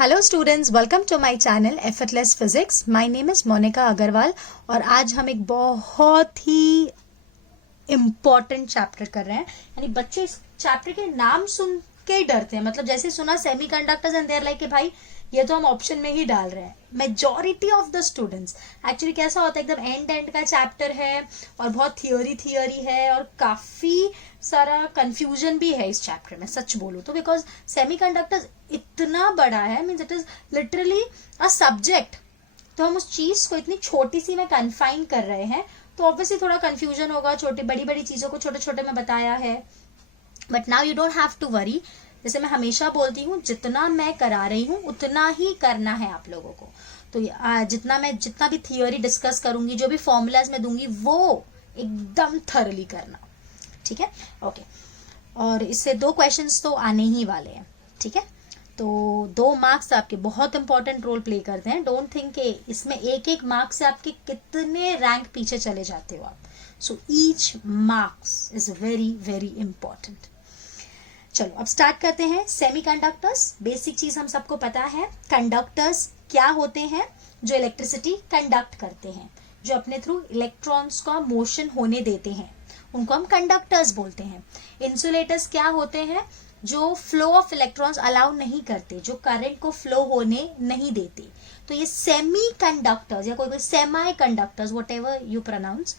Hello students, welcome to my channel effortless physics. My name is Monica Agrawal और आज हम एक बहुत ही इम्पॉर्टेंट चैप्टर कर रहे हैं। यानी बच्चे इस चैप्टर के नाम सुन के ही डरते हैं। मतलब जैसे सुना सेमीकंडक्टर्स एंड देयर लाइक कि भाई ये तो हम ऑप्शन में ही डाल रहे हैं। Majority of the students actually कैसा होता है, एकदम एंड का चैप्टर है और बहुत थियोरी है और काफी सारा कंफ्यूजन भी है इस चैप्टर में, सच बोलूं तो। बिकॉज सेमीकंडक्टर्स इतना बड़ा है, means it is literally a subject. तो हम उस चीज को इतनी छोटी सी में कन्फाइन कर रहे हैं तो ऑब्वियसली थोड़ा कंफ्यूजन होगा। छोटी बड़ी चीजों को छोटे छोटे में बताया है, but now you don't have to worry. जैसे मैं हमेशा बोलती हूँ, जितना मैं करा रही हूँ उतना ही करना है आप लोगों को। तो जितना भी थियोरी डिस्कस करूंगी, जो भी फॉर्मूलाज में दूंगी, वो एकदम थरली करना, ठीक है? ओके। और इससे 2 क्वेश्चंस तो आने ही वाले हैं, ठीक है? तो 2 मार्क्स आपके बहुत इंपॉर्टेंट रोल प्ले करते हैं। डोंट थिंक कि इसमें एक मार्क्स से आपके कितने रैंक पीछे चले जाते हो आप। So each marks is very very important. चलो अब स्टार्ट करते हैं। सेमीकंडक्टर्स, बेसिक चीज हम सबको पता है। कंडक्टर्स क्या होते हैं? जो इलेक्ट्रिसिटी कंडक्ट करते हैं, जो अपने थ्रू इलेक्ट्रॉन्स का मोशन होने देते हैं, उनको हम कंडक्टर्स बोलते हैं। इंसुलेटर्स क्या होते हैं? जो फ्लो ऑफ इलेक्ट्रॉन्स अलाउ नहीं करते, जो करंट को फ्लो होने नहीं देते। तो ये सेमी कंडक्टर्स या कोई semiconductors, whatever you pronounce.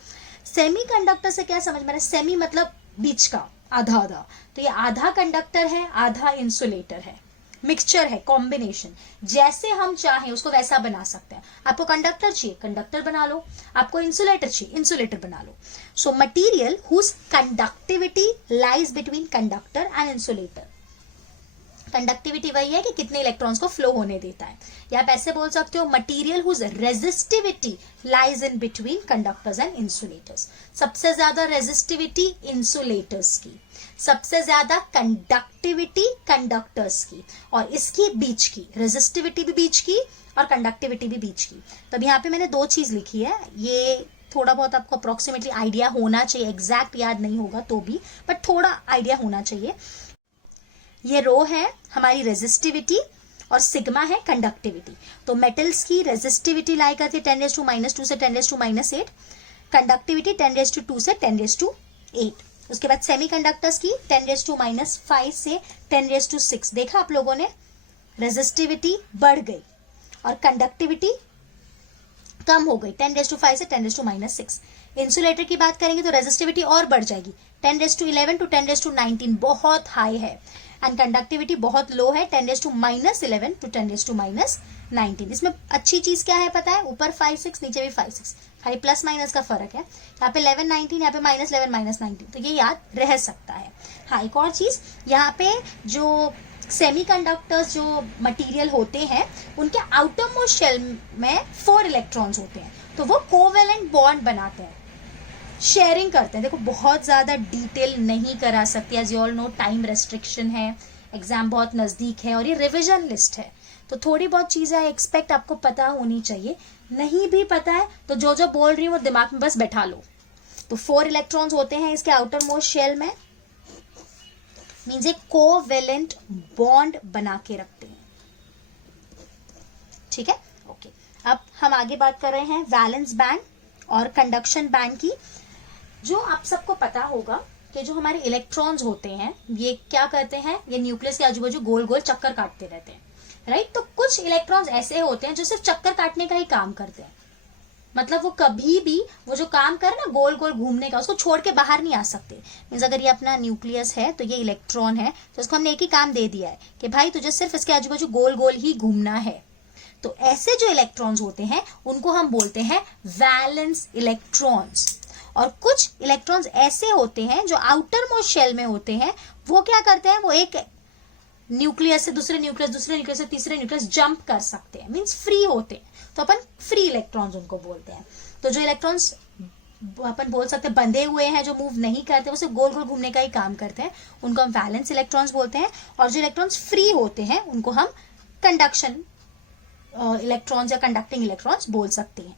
Semiconductor से क्या समझ में आ रहा है? सेमी मतलब बीच का, आधा आधा। तो ये आधा कंडक्टर है, आधा इंसुलेटर है, मिक्सचर है, कॉम्बिनेशन। जैसे हम चाहें उसको वैसा बना सकते हैं। आपको कंडक्टर चाहिए, कंडक्टर बना लो। आपको इंसुलेटर चाहिए, इंसुलेटर बना लो। So material whose conductivity lies between conductor and insulator. Conductivity वही है कि कितने इलेक्ट्रॉन्स को फ्लो होने देता है। या आप ऐसे बोल सकते हो, material whose resistivity lies in between conductors and insulators. सबसे ज्यादा रेजिस्टिविटी इंसुलेटर्स की, सबसे ज्यादा कंडक्टिविटी कंडक्टर्स की, और इसकी बीच की रेजिस्टिविटी भी बीच की और कंडक्टिविटी भी बीच की। तब यहाँ पे मैंने 2 चीज लिखी है। ये थोड़ा बहुत आपको अप्रोक्सीमेटली आइडिया होना चाहिए, एग्जैक्ट याद नहीं होगा तो भी, बट थोड़ा आइडिया होना चाहिए। ये रो है हमारी रेजिस्टिविटी और सिग्मा है कंडक्टिविटी। तो मेटल्स की रेजिस्टिविटी लाई करती है 10⁻² से 10⁻8, कंडक्टिविटी 10⁻² से 10⁻8। उसके बाद सेमीकंडक्टर्स की 10⁻5 से 10⁻6। देखा आप लोगों ने, रेजिस्टिविटी बढ़ गई और कंडक्टिविटी कम हो गई 10⁻5 से 10⁻6। इंसुलेटर की बात करेंगे तो रेजिस्टिविटी और बढ़ जाएगी 10⁻11 to 10⁻19, बहुत हाई है। एंड कंडक्टिविटी बहुत लो है 10⁻11 to 10⁻19। इसमें अच्छी चीज क्या है पता है? ऊपर 5 6, नीचे भी 5 6, खाली प्लस माइनस का फर्क है। यहाँ पे 11 19, यहाँ पे -11 -19, तो ये याद रह सकता है। हाँ, एक और चीज, यहाँ पे जो सेमीकंडक्टर्स जो मटेरियल होते हैं, उनके आउटर मोस्ट शेल में 4 इलेक्ट्रॉन्स होते हैं। तो वो कोवेलेंट बॉन्ड बनाते हैं, शेयरिंग करते हैं। देखो बहुत ज्यादा डिटेल नहीं करा सकती, as you all know time restriction है, एग्जाम बहुत नजदीक है और ये रिवीजन लिस्ट है। तो थोड़ी बहुत चीजें एक्सपेक्ट आपको पता होनी चाहिए। नहीं भी पता है तो जो जो बोल रही हूँ वो दिमाग में बस बैठा लो। तो 4 इलेक्ट्रॉन्स होते हैं इसके आउटर मोस्ट शेल में, मीन्स एक कोवेलेंट बॉन्ड बना के रखते हैं, ठीक है? ओके। अब हम आगे बात कर रहे हैं वैलेंस बैंड और कंडक्शन बैंड की। जो आप सबको पता होगा कि जो हमारे इलेक्ट्रॉन्स होते हैं, ये क्या करते हैं? ये न्यूक्लियस के आजू बाजू गोल गोल चक्कर काटते रहते हैं, राइट? तो कुछ इलेक्ट्रॉन्स ऐसे होते हैं जो सिर्फ चक्कर काटने का ही काम करते हैं। मतलब वो कभी भी वो जो काम करे ना गोल गोल घूमने का, उसको छोड़ के बाहर नहीं आ सकते। मीन्स अगर ये अपना न्यूक्लियस है तो ये इलेक्ट्रॉन है, तो इसको हमने एक ही काम दे दिया है कि भाई तुझे सिर्फ इसके आजू बाजू गोल गोल ही घूमना है। तो ऐसे जो इलेक्ट्रॉन्स होते हैं उनको हम बोलते हैं वैलेंस इलेक्ट्रॉन्स। और कुछ इलेक्ट्रॉन्स ऐसे होते हैं जो आउटर मोस्ट शेल में होते हैं, वो क्या करते हैं? वो एक न्यूक्लियस से दूसरे न्यूक्लियस, दूसरे न्यूक्लियस से तीसरे न्यूक्लियस जंप कर सकते हैं, मीन्स फ्री होते हैं। तो अपन फ्री इलेक्ट्रॉन्स उनको बोलते हैं। तो जो इलेक्ट्रॉन्स अपन बोल सकते हैं बंधे हुए हैं, जो मूव नहीं करते, वो सिर्फ गोल गोल घूमने का ही काम करते हैं, उनको हम वैलेंस इलेक्ट्रॉन्स बोलते हैं। और जो इलेक्ट्रॉन्स फ्री होते हैं उनको हम कंडक्शन इलेक्ट्रॉन्स या कंडक्टिंग इलेक्ट्रॉन्स बोल सकते हैं।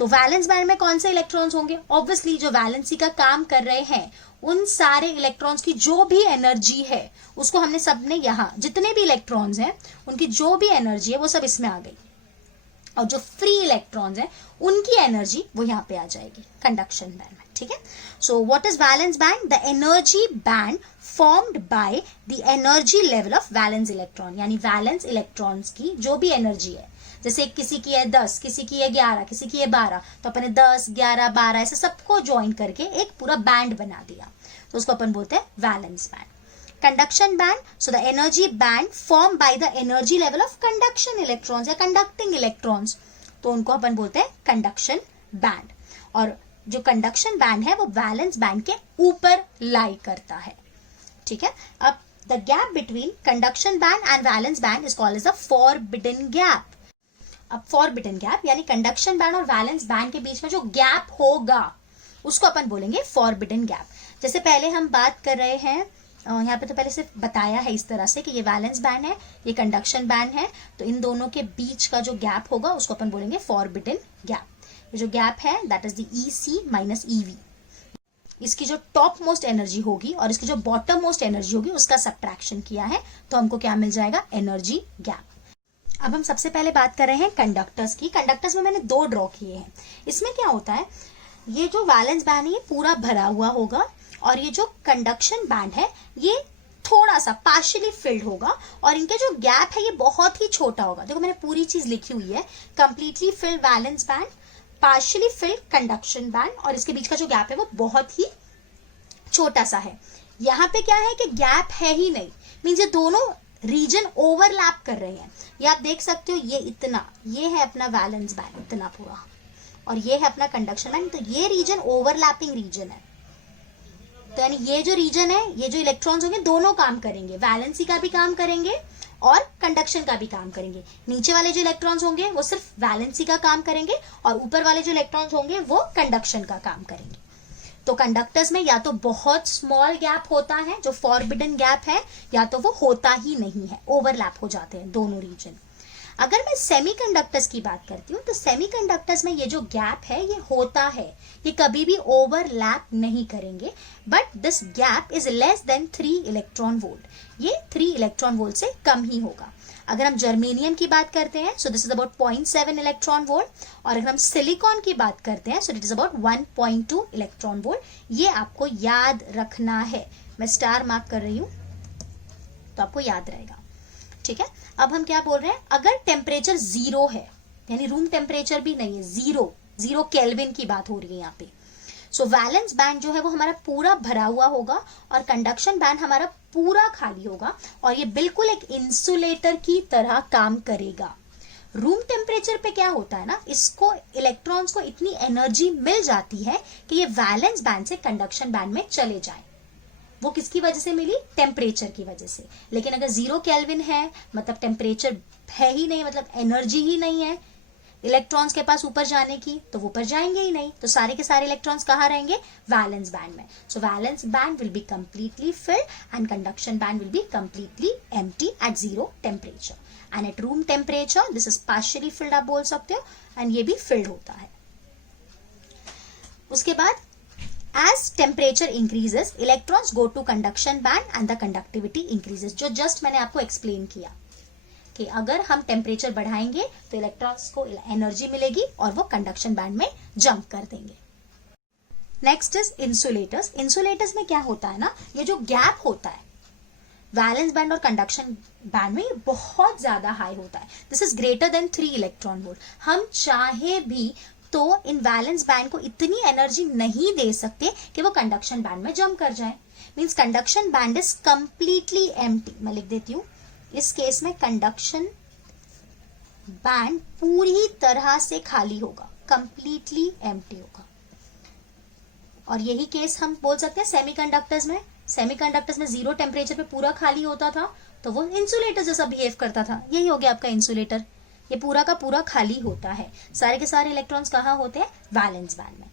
तो वैलेंस बैंड में कौन से इलेक्ट्रॉन्स होंगे? ऑब्वियसली जो वैलेंसी का काम कर रहे हैं उन सारे इलेक्ट्रॉन्स की जो भी एनर्जी है उसको हमने सबने यहाँ जितने भी इलेक्ट्रॉन्स हैं उनकी जो भी एनर्जी है वो सब इसमें आ गई, और जो फ्री इलेक्ट्रॉन्स हैं उनकी एनर्जी वो यहाँ पे आ जाएगी कंडक्शन बैंड में, ठीक है। So what is valence band? The energy band formed by the energy level of valence electron, यानी वैलेंस इलेक्ट्रॉन्स की जो भी एनर्जी है, जैसे किसी की है 10, किसी की है 11, किसी की है 12, तो अपन ने 10, 11, 12 ऐसे सबको ज्वाइन करके एक पूरा बैंड बना दिया, तो उसको अपन बोलते हैं valence band. Conduction band, so the energy band form by the energy level of conduction electrons या कंडक्टिंग इलेक्ट्रॉन्स, तो उनको अपन बोलते हैं कंडक्शन बैंड। और जो कंडक्शन बैंड है वो वैलेंस बैंड के ऊपर लाई करता है, ठीक है। अब the gap between conduction band and valence band is called as the forbidden gap. अब फॉरबिडन गैप यानी कंडक्शन बैंड और वैलेंस बैंड के बीच में जो गैप होगा उसको अपन बोलेंगे फॉरबिडन गैप। जैसे पहले हम बात कर रहे हैं, यहाँ पे तो पहले सिर्फ बताया है इस तरह से कि ये वैलेंस बैंड है, ये कंडक्शन बैंड है, तो इन दोनों के बीच का जो गैप होगा उसको अपन बोलेंगे फॉरबिडन गैप। ये जो गैप है that is the EC minus EV। इसकी जो टॉप मोस्ट एनर्जी होगी और इसकी जो बॉटम मोस्ट एनर्जी होगी उसका सब्ट्रैक्शन किया है, तो हमको क्या मिल जाएगा? Energy gap. अब हम सबसे पहले बात कर रहे हैं कंडक्टर्स की। कंडक्टर्स में मैंने 2 ड्रॉ किए हैं। इसमें क्या होता है, ये जो वैलेंस बैंड है ये पूरा भरा हुआ होगा और ये जो कंडक्शन बैंड है ये थोड़ा सा पार्शियली फिल्ड होगा, और इनके जो गैप है ये बहुत ही छोटा होगा। देखो मैंने पूरी चीज लिखी हुई है, completely filled valence band, partially field conduction band, और इसके बीच का जो गैप है वो बहुत ही छोटा सा है। यहाँ पे क्या है कि गैप है ही नहीं, मीन्स ये दोनों रीजन ओवरलैप कर रहे हैं। ये आप देख सकते हो, ये इतना, ये है अपना वैलेंस बैंड इतना पूरा, और ये है अपना कंडक्शन बैंड, तो ये रीजन ओवरलैपिंग रीजन है। तो यानी ये जो रीजन है, ये जो इलेक्ट्रॉन्स होंगे दोनों काम करेंगे, वैलेंसी का भी काम करेंगे और कंडक्शन का भी काम करेंगे। नीचे वाले जो इलेक्ट्रॉन्स होंगे वो सिर्फ वैलेंसी का काम करेंगे और ऊपर वाले जो इलेक्ट्रॉन्स होंगे वो कंडक्शन का काम करेंगे। तो कंडक्टर्स में या तो बहुत स्मॉल गैप होता है जो फॉरबिडन गैप है, या तो वो होता ही नहीं है, ओवरलैप हो जाते हैं दोनों रीजन। अगर मैं सेमीकंडक्टर्स की बात करती हूँ तो सेमीकंडक्टर्स में ये जो गैप है ये होता है, ये कभी भी ओवरलैप नहीं करेंगे, but this gap is less than 3 electron volt. ये 3 इलेक्ट्रॉन वोल्ट से कम ही होगा। अगर हम जर्मेनियम की बात करते हैं so this is about 0.7 electron volt, और अगर हम सिलिकॉन की बात करते हैं so it is about 1.2 electron volt. ये आपको याद रखना है, मैं स्टार मार्क कर रही हूँ तो आपको याद रहेगा, ठीक है। अब हम क्या बोल रहे हैं, अगर टेम्परेचर 0 है, यानी रूम टेम्परेचर भी नहीं है, 0 केल्विन की बात हो रही है यहाँ पे, सो वैलेंस बैंड जो है वो हमारा पूरा भरा हुआ होगा और कंडक्शन बैंड हमारा पूरा खाली होगा, और ये बिल्कुल एक इंसुलेटर की तरह काम करेगा। रूम टेम्परेचर पे क्या होता है ना, इसको इलेक्ट्रॉन्स को इतनी एनर्जी मिल जाती है कि ये वैलेंस बैंड से कंडक्शन बैंड में चले जाए। वो किसकी वजह से मिली? टेम्परेचर की वजह से। लेकिन अगर 0 केल्विन है मतलब टेम्परेचर है ही नहीं, मतलब एनर्जी ही नहीं है इलेक्ट्रॉन्स के पास ऊपर जाने की, तो वो ऊपर जाएंगे ही नहीं, तो सारे के सारे इलेक्ट्रॉन्स कहाँ रहेंगे? वैलेंस बैंड में। So valence band will be completely filled and conduction band will be completely empty at 0 temperature, and at room temperature this is partially filled, आप बोल सकते हो, एंड ये भी फिल्ड होता है। उसके बाद as temperature increases electrons go to conduction band and the conductivity increases, जो जस्ट मैंने आपको एक्सप्लेन किया कि अगर हम टेम्परेचर बढ़ाएंगे तो इलेक्ट्रॉन्स को एनर्जी मिलेगी और वो कंडक्शन बैंड में जंप कर देंगे। Next is insulators. इंसुलेटर्स में क्या होता है ना, ये जो गैप होता है वैलेंस बैंड और कंडक्शन बैंड में ये बहुत ज्यादा हाई होता है, this is greater than 3 electron volt. हम चाहे भी तो इन वैलेंस बैंड को इतनी एनर्जी नहीं दे सकते कि वो कंडक्शन बैंड में जंप कर जाए, means conduction band is completely empty. मैं लिख देती हूँ, इस केस में कंडक्शन बैंड पूरी तरह से खाली होगा, कंप्लीटली एम्प्टी होगा। और यही केस हम बोल सकते हैं सेमीकंडक्टर्स में। सेमीकंडक्टर्स में 0 टेम्परेचर पे पूरा खाली होता था तो वो इंसुलेटर जैसा बिहेव करता था, यही हो गया आपका इंसुलेटर। ये पूरा का पूरा खाली होता है, सारे के सारे इलेक्ट्रॉन्स कहाँ होते हैं? वैलेंस बैंड में।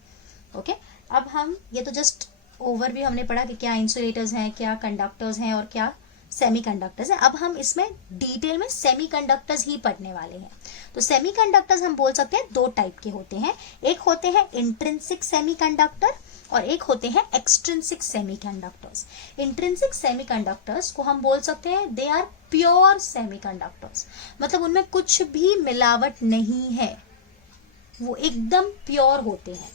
ओके, अब हम ये तो जस्ट ओवरव्यू हमने पढ़ा कि क्या इंसुलेटर्स हैं, क्या कंडक्टर्स हैं और क्या सेमीकंडक्टर्स है। अब हम इसमें डिटेल में सेमीकंडक्टर्स ही पढ़ने वाले हैं। तो सेमीकंडक्टर्स हम बोल सकते हैं 2 टाइप के होते हैं, एक होते हैं इंट्रिंसिक सेमीकंडक्टर और एक होते हैं एक्सट्रिंसिक सेमीकंडक्टर्स। इंट्रिंसिक सेमीकंडक्टर्स को हम बोल सकते हैं दे आर प्योर सेमीकंडक्टर्स, मतलब उनमें कुछ भी मिलावट नहीं है, वो एकदम प्योर होते हैं,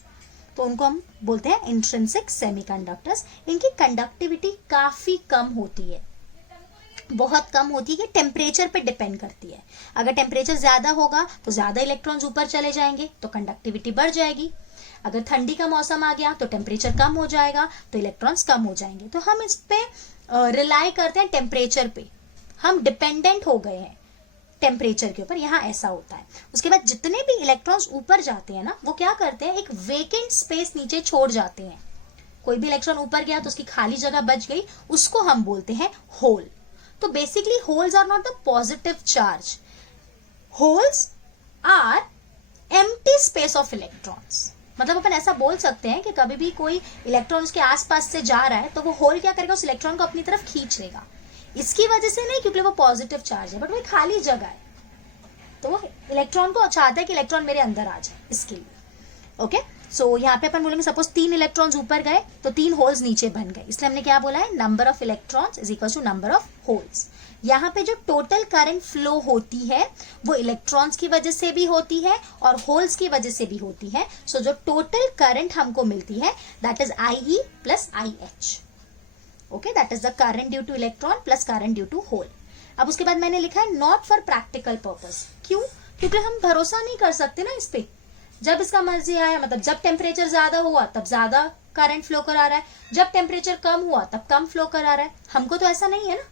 तो उनको हम बोलते हैं इंट्रिंसिक सेमीकंडक्टर्स। इनकी कंडक्टिविटी काफी कम होती है, बहुत कम होती है, टेम्परेचर पे डिपेंड करती है। अगर टेम्परेचर ज्यादा होगा तो ज्यादा इलेक्ट्रॉन्स ऊपर चले जाएंगे तो कंडक्टिविटी बढ़ जाएगी। अगर ठंडी का मौसम आ गया तो टेम्परेचर कम हो जाएगा तो इलेक्ट्रॉन्स कम हो जाएंगे। तो हम इस पे रिलाई करते हैं टेम्परेचर पे, हम डिपेंडेंट हो गए हैं टेम्परेचर के ऊपर, यहाँ ऐसा होता है। उसके बाद जितने भी इलेक्ट्रॉन्स ऊपर जाते हैं ना, वो क्या करते हैं, एक वेकेंट स्पेस नीचे छोड़ जाते हैं। कोई भी इलेक्ट्रॉन ऊपर गया तो उसकी खाली जगह बच गई, उसको हम बोलते हैं होल। तो basically holes are not the positive charge, holes are empty space of electrons. मतलब अपन ऐसा बोल सकते हैं कि कभी भी कोई इलेक्ट्रॉन उसके आसपास से जा रहा है तो वो होल क्या करेगा, उस इलेक्ट्रॉन को अपनी तरफ खींच लेगा। इसकी वजह से नहीं क्योंकि वो पॉजिटिव चार्ज है, बट वो खाली जगह है, तो वो इलेक्ट्रॉन को चाहता है कि इलेक्ट्रॉन मेरे अंदर आ जाए, इसके लिए। ओके, सो यहाँ पे अपन बोलेंगे सपोज 3 इलेक्ट्रॉन्स ऊपर गए तो 3 होल्स नीचे बन गए, इसलिए हमने क्या बोला है, number of electrons is equal to number of holes. यहाँ पे जो टोटल करंट फ्लो होती है वो इलेक्ट्रॉन्स की वजह से भी होती है और होल्स की वजह से भी होती है। सो जो टोटल करंट हमको मिलती है that is IE plus IH। Okay, that is the current due to electron plus current due to hole. अब उसके बाद मैंने लिखा है नॉट फॉर प्रैक्टिकल पर्पस। क्यों? क्योंकि हम भरोसा नहीं कर सकते ना इस पे, जब इसका मर्जी आया, मतलब जब टेम्परेचर ज्यादा हुआ तब ज्यादा करंट फ्लो करा रहा है, जब टेम्परेचर कम हुआ तब कम फ्लो करा रहा है। हमको तो ऐसा नहीं है ना,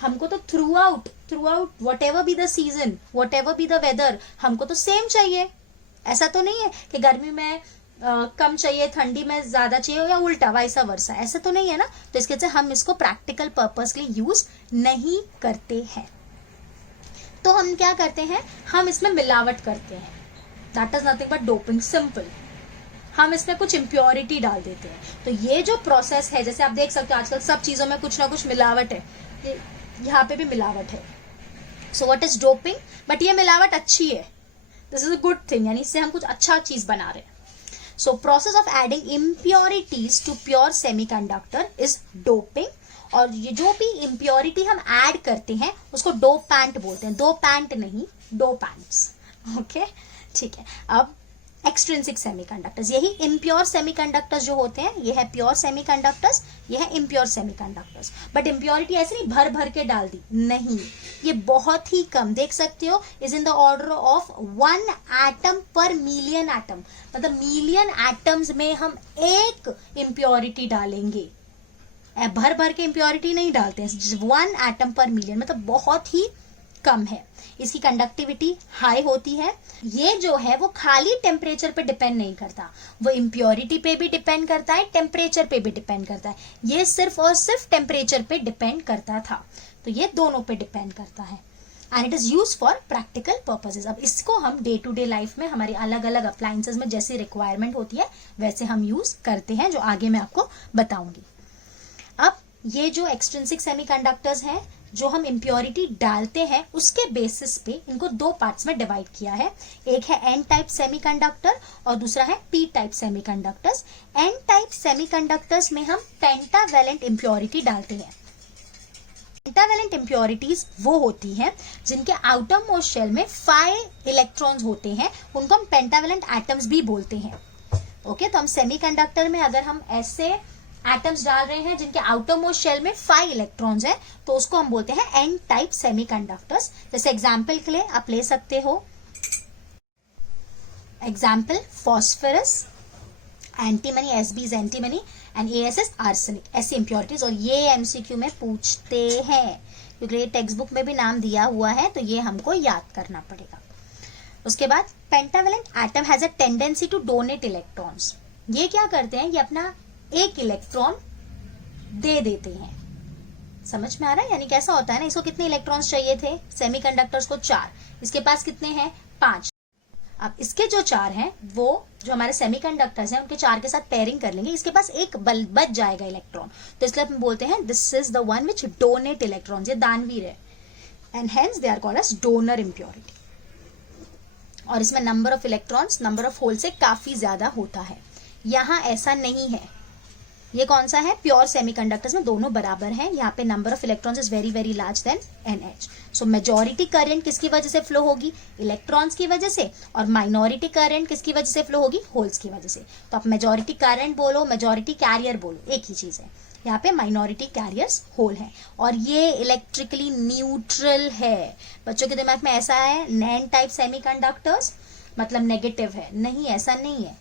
हमको तो throughout whatever be the season, whatever be the weather, हमको तो सेम चाहिए। ऐसा तो नहीं है कि गर्मी में कम चाहिए, ठंडी में ज्यादा चाहिए, या उल्टा वाइसा वर्सा, ऐसा तो नहीं है ना। तो इसके वजह से हम इसको प्रैक्टिकल पर्पस के लिए यूज नहीं करते हैं। तो हम क्या करते हैं, हम इसमें मिलावट करते हैं, that is nothing but doping, simple. हम इसमें कुछ इम्प्योरिटी डाल देते हैं। तो ये जो प्रोसेस है, जैसे आप देख सकते हो आजकल सब चीजों में कुछ ना कुछ मिलावट है, यहाँ पे भी मिलावट है। So what is doping? But ये मिलावट अच्छी है, this is a good thing, यानी इससे हम कुछ अच्छा चीज बना रहे हैं। So process of adding impurities to pure semiconductor is doping. और ये जो भी इम्प्योरिटी हम ऐड करते हैं उसको डोपैंट बोलते हैं, डोपैंट नहीं, डोपैंट्स। ओके, ठीक है। अब एक्सट्रिंसिक सेमीकंडक्टर्स, यही इम्प्योर सेमीकंडक्टर्स जो होते हैं, ये है प्योर सेमीकंडक्टर्स, ये है इम्प्योर सेमीकंडक्टर्स। बट इम्प्योरिटी ऐसे नहीं भर भर के डाल दी, नहीं, ये बहुत ही कम, देख सकते हो, is in the order of 1 atom पर मिलियन एटम। मतलब मिलियन एटम्स में हम एक इम्प्योरिटी डालेंगे, भर भर के इम्प्योरिटी नहीं डालते हैं, 1 एटम पर मिलियन, मतलब बहुत ही कम है। इसकी कंडक्टिविटी हाई होती है। ये जो है वो खाली टेम्परेचर पे डिपेंड नहीं करता, वो इम्प्योरिटी पे भी डिपेंड करता है, टेम्परेचर पे भी डिपेंड करता है। ये सिर्फ और सिर्फ टेम्परेचर पे डिपेंड करता था, तो ये दोनों पे डिपेंड करता है। And it is use for practical purposes. अब इसको हम डे टू डे लाइफ में हमारी अलग अलग अप्लायंसेज में जैसी रिक्वायरमेंट होती है वैसे हम यूज करते हैं, जो आगे मैं आपको बताऊंगी। अब ये जो एक्सट्रिंसिक सेमीकंडक्टर्स हैं, जो हम इम्प्योरिटी डालते हैं उसके बेसिस पे इनको 2 पार्ट्स में डिवाइड किया है। एक है एन टाइप सेमीकंडक्टर और दूसरा है P type semiconductors. N type semiconductors में हम पेंटावैलेंट इम्प्योरिटी डालते हैं। पेंटावैलेंट इम्प्योरिटीज वो होती हैं जिनके आउटर मोस्ट शेल में 5 इलेक्ट्रॉन्स होते हैं, उनको हम पेंटावैलेंट एटम्स भी बोलते हैं। ओके, तो हम सेमीकंडक्टर में अगर हम ऐसे एटम्स डाल रहे हैं जिनके आउटर मोस्ट शेल में 5 इलेक्ट्रॉन्स हैं, तो उसको हम बोलते हैं एन टाइप सेमीकंडक्टर्स। जैसे एग्जांपल के लिए आप ले सकते हो, example phosphorus, antimony, SB is antimony and as is arsenic, ऐसी इंप्योरिटीज। और ये एमसीक्यू में पूछते हैं क्योंकि ये टेक्स्ट बुक में भी नाम दिया हुआ है, तो ये हमको याद करना पड़ेगा। उसके बाद pentavalent atom has a tendency to donate electrons. ये क्या करते हैं, ये अपना एक इलेक्ट्रॉन दे देते हैं। समझ में आ रहा है? यानी कैसा होता है ना, इसको कितने इलेक्ट्रॉन्स चाहिए थे सेमीकंडक्टर्स को? 4, इसके पास कितने हैं? 5। अब इसके जो 4 हैं वो जो हमारे सेमीकंडक्टर्स हैं उनके 4 के साथ पेयरिंग कर लेंगे, इसके पास एक बच जाएगा इलेक्ट्रॉन, तो इसलिए हम बोलते हैं this is the one which donate electrons, ये दानवीर है, and hence they are called as donor impurity. और इसमें number of electrons number of hole से काफी ज्यादा होता है। यहाँ ऐसा नहीं है। ये कौन सा है? प्योर सेमीकंडक्टर्स में दोनों बराबर हैं। यहाँ पे number of electrons is very very large then NH। So majority current किसकी वजह से फ्लो होगी? इलेक्ट्रॉन्स की वजह से। और माइनॉरिटी करंट किसकी वजह से फ्लो होगी? होल्स की वजह से। तो आप मेजॉरिटी करंट बोलो, मेजॉरिटी कैरियर बोलो, एक ही चीज है। यहाँ पे माइनॉरिटी कैरियर्स होल है और ये इलेक्ट्रिकली न्यूट्रल है। बच्चों के दिमाग में ऐसा है नैन टाइप सेमीकंडक्टर्स मतलब नेगेटिव है, नहीं, ऐसा नहीं है।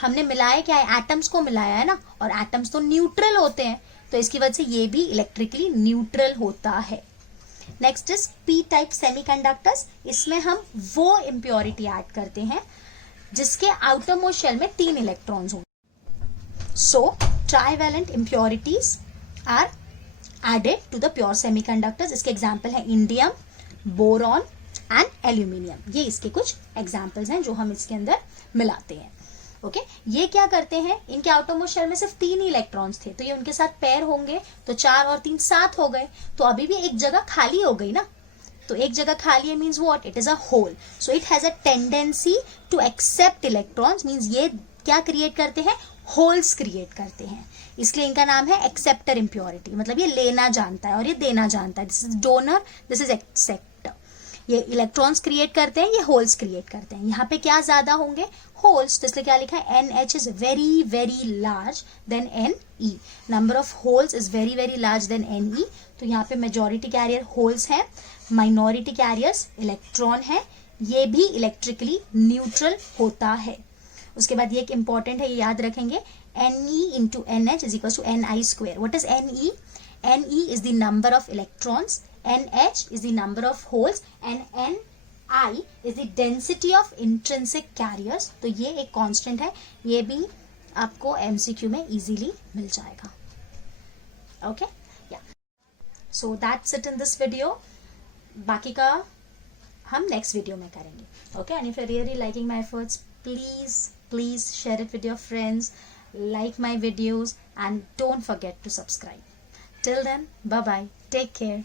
हमने मिलाया क्या है? एटम्स को मिलाया है ना, और एटम्स तो न्यूट्रल होते हैं, तो इसकी वजह से ये भी इलेक्ट्रिकली न्यूट्रल होता है। Next is P type semiconductors. इसमें हम वो इम्प्योरिटी ऐड करते हैं जिसके आउटर मोस्ट शेल में 3 इलेक्ट्रॉन्स होंगे। So trivalent impurities are added to the pure semiconductors. इसके एग्जाम्पल है इंडियम, बोरॉन एंड एल्यूमिनियम। ये इसके कुछ एग्जाम्पल्स हैं जो हम इसके अंदर मिलाते हैं। ओके ये क्या करते हैं? इनके आउटरमोस्ट शेल में सिर्फ 3 ही इलेक्ट्रॉन्स थे, तो ये उनके साथ पेयर होंगे, तो 4 और 3 7 हो गए, तो अभी भी एक जगह खाली हो गई ना। तो एक जगह खाली है means what? It is a hole, so it has a tendency to accept electrons. Means ये क्या क्रिएट करते हैं? होल्स क्रिएट करते हैं, इसलिए इनका नाम है एक्सेप्टर इम्प्योरिटी। मतलब ये लेना जानता है और ये देना जानता है। This is donor, this is acceptor. ये इलेक्ट्रॉन्स क्रिएट करते हैं, ये होल्स क्रिएट करते हैं। यहाँ पे क्या ज्यादा होंगे? होल्स, तो इसलिए क्या लिखा है? NH is very very large then NE। Number of holes is very very large then NE। तो यहाँ पे मेजॉरिटी कैरियर होल्स है, माइनॉरिटी कैरियर्स इलेक्ट्रॉन है, ये भी इलेक्ट्रिकली न्यूट्रल होता है। उसके बाद ये एक इंपॉर्टेंट है, ये याद रखेंगे, Ne into NH is equals to Ni square. What is Ne? Ne is the number of electrons, NH is the number of holes and Ni is the density of intrinsic carriers. तो ये एक constant है, ये भी आपको MCQ में easily मिल जाएगा। Okay या so that's it in this video. बाकी का हम नेक्स्ट वीडियो में करेंगे। Okay and if you really liking my efforts, please share it with your friends, like my videos and don't forget to subscribe. Till then, bye bye, take care.